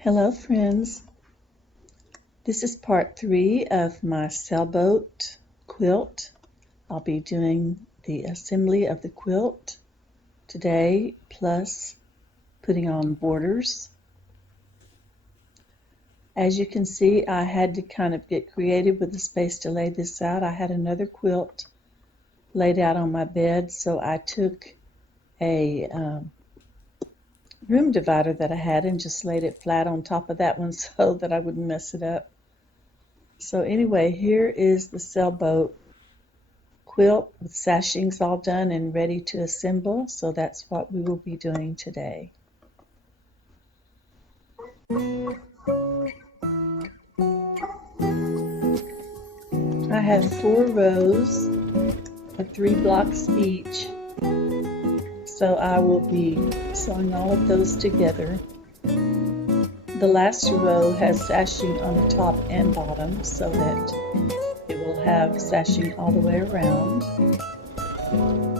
Hello friends, this is part 3 of my sailboat quilt. I'll be doing the assembly of the quilt today, plus putting on borders. As you can see, I had to kind of get creative with the space to lay this out. I had another quilt laid out on my bed, so I took a room divider that I had and just laid it flat on top of that one so that I wouldn't mess it up. So anyway, here is the sailboat quilt with sashings all done and ready to assemble, so that's what we will be doing today. I have 4 rows of 3 blocks each, so I will be sewing all of those together. The last row has sashing on the top and bottom so that it will have sashing all the way around.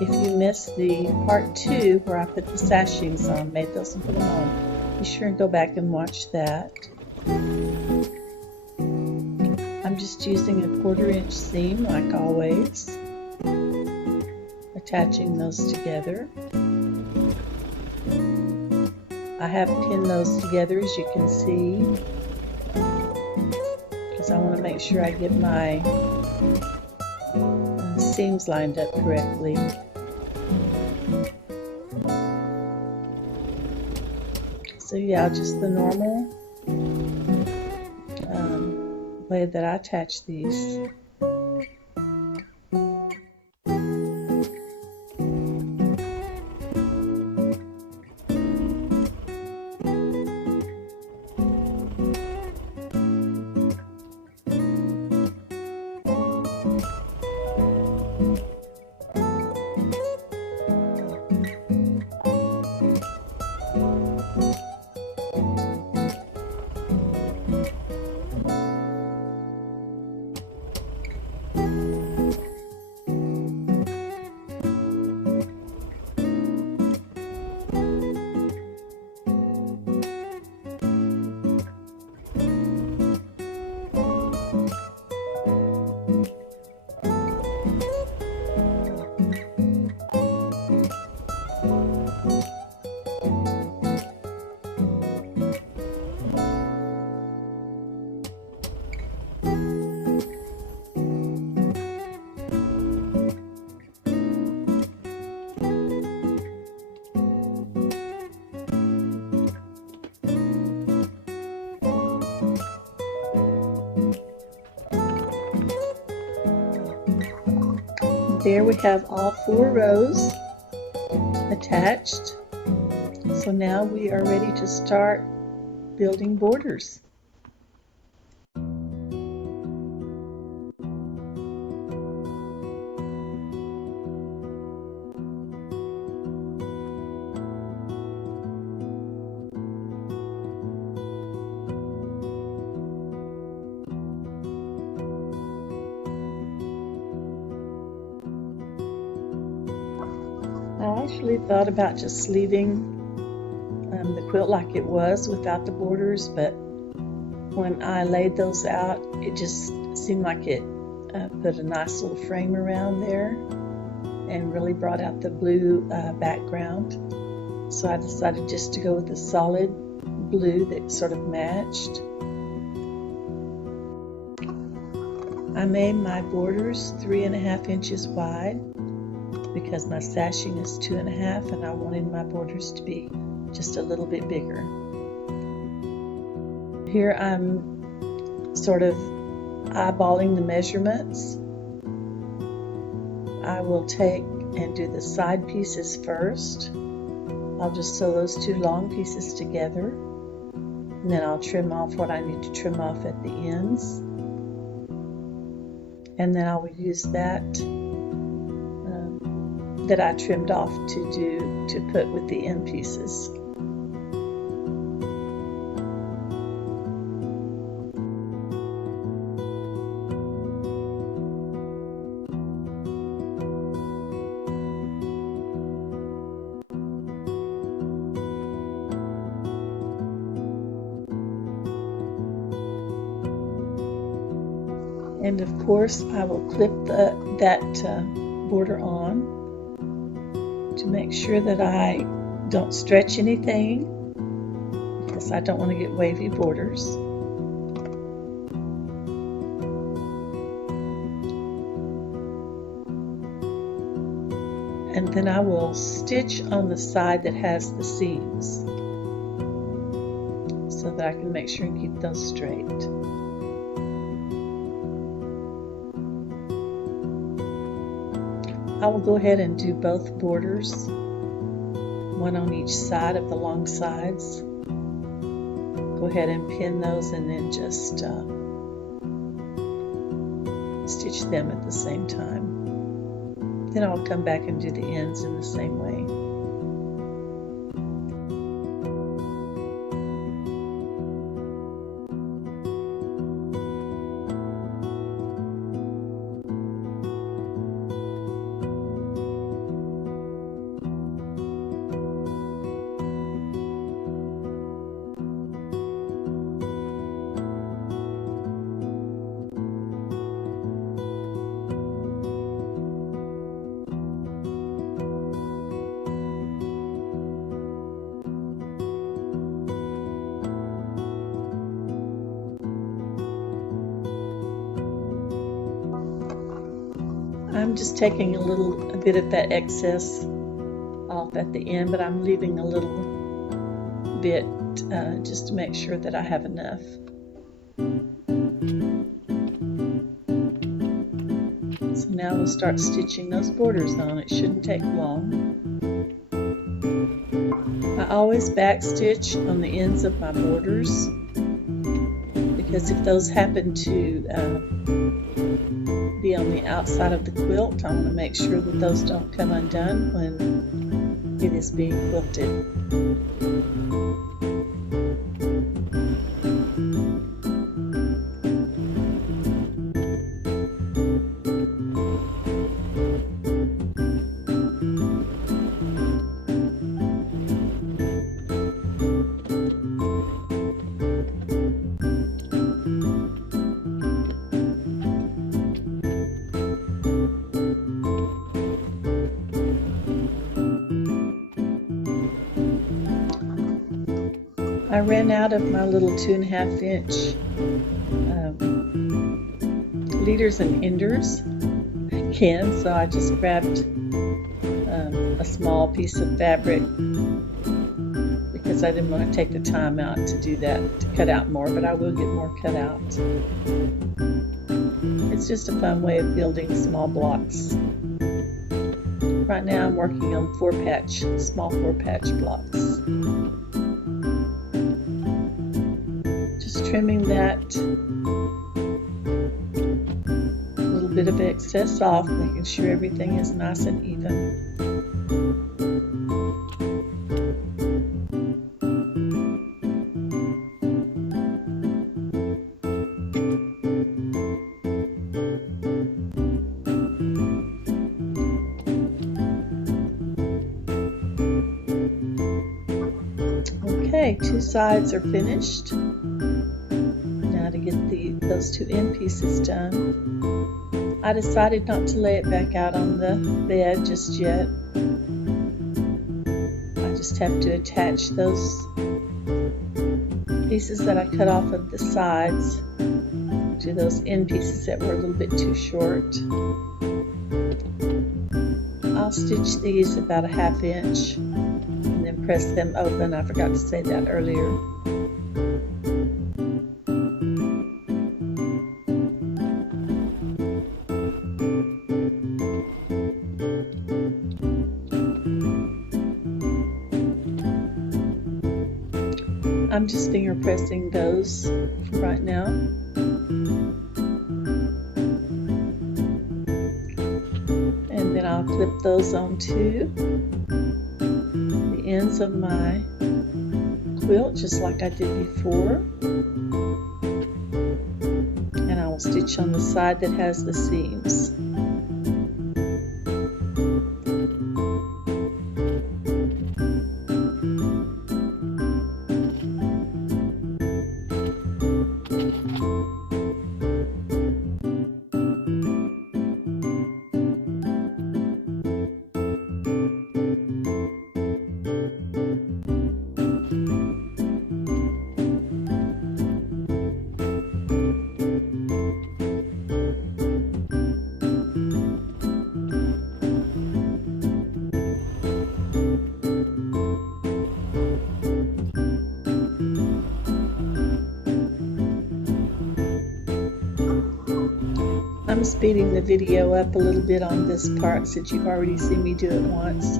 If you missed the part 2 where I put the sashings on, made those and put them on, be sure and go back and watch that. I'm just using a 1/4 inch seam like always, attaching those together. I have pinned those together, as you can see, because I want to make sure I get my seams lined up correctly. So yeah, just the normal way that I attach these. There we have all 4 rows attached. So now we are ready to start building borders. I actually thought about just leaving the quilt like it was without the borders, but when I laid those out, it just seemed like it put a nice little frame around there and really brought out the blue background. So I decided just to go with a solid blue that sort of matched. I made my borders 3.5 inches wide because my sashing is 2.5 and I wanted my borders to be just a little bit bigger. Here I'm sort of eyeballing the measurements. I will take and do the side pieces first. I'll just sew those 2 long pieces together, and then I'll trim off what I need to trim off at the ends, and then I will use that that I trimmed off to put with the end pieces. And of course I will clip that border on to make sure that I don't stretch anything, because I don't want to get wavy borders. And then I will stitch on the side that has the seams so that I can make sure and keep those straight. I will go ahead and do both borders, one on each side of the long sides. Go ahead and pin those and then just stitch them at the same time. Then I'll come back and do the ends in the same way. I'm just taking a bit of that excess off at the end, but I'm leaving a little bit just to make sure that I have enough. So now we'll start stitching those borders on. It shouldn't take long. I always back stitch on the ends of my borders, because if those happen to be on the outside of the quilt, I want to make sure that those don't come undone when it is being quilted. I ran out of my little 2.5 inch leaders and enders again, so I just grabbed a small piece of fabric because I didn't want to take the time out to do that, to cut out more, but I will get more cut out. It's just a fun way of building small blocks. Right now I'm working on small 4-patch blocks. Trimming that little bit of excess off, making sure everything is nice and even. Okay, 2 sides are finished. To get those 2 end pieces done, I decided not to lay it back out on the bed just yet. I just have to attach those pieces that I cut off of the sides to those end pieces that were a little bit too short. I'll stitch these about 1/2 inch and then press them open. I forgot to say that earlier. I'm just finger pressing those for right now. And then I'll clip those onto the ends of my quilt just like I did before. And I will stitch on the side that has the seams. I'm speeding the video up a little bit on this part since you've already seen me do it once.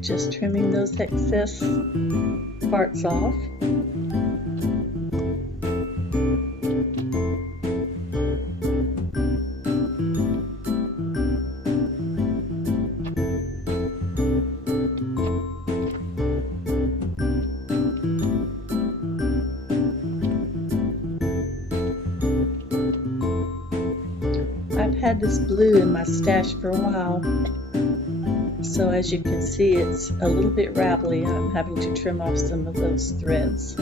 Just trimming those excess parts off. I've had this blue in my stash for a while, so as you can see it's a little bit ravelly. I'm having to trim off some of those threads.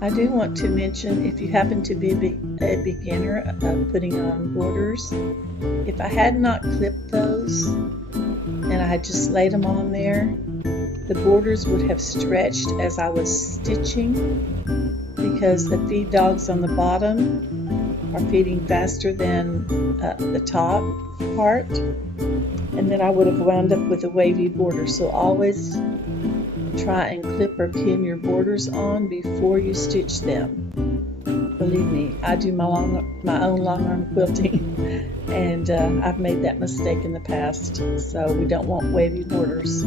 I do want to mention, if you happen to be a beginner of putting on borders, if I had not clipped those and I had just laid them on there, the borders would have stretched as I was stitching, because the feed dogs on the bottom are feeding faster than the top part, and then I would have wound up with a wavy border. So always try and clip or pin your borders on before you stitch them. Believe me, I do my own long arm quilting, and I've made that mistake in the past, so we don't want wavy borders.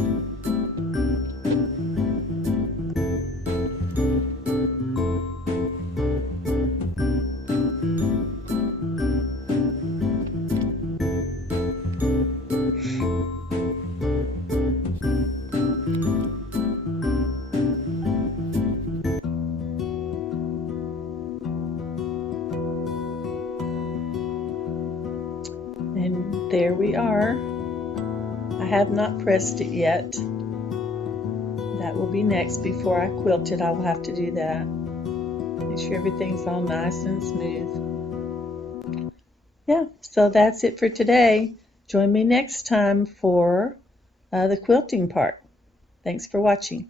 And there we are. I have not pressed it yet. That will be next. Before I quilt it, I will have to do that. Make sure everything's all nice and smooth. Yeah, so that's it for today. Join me next time for the quilting part. Thanks for watching.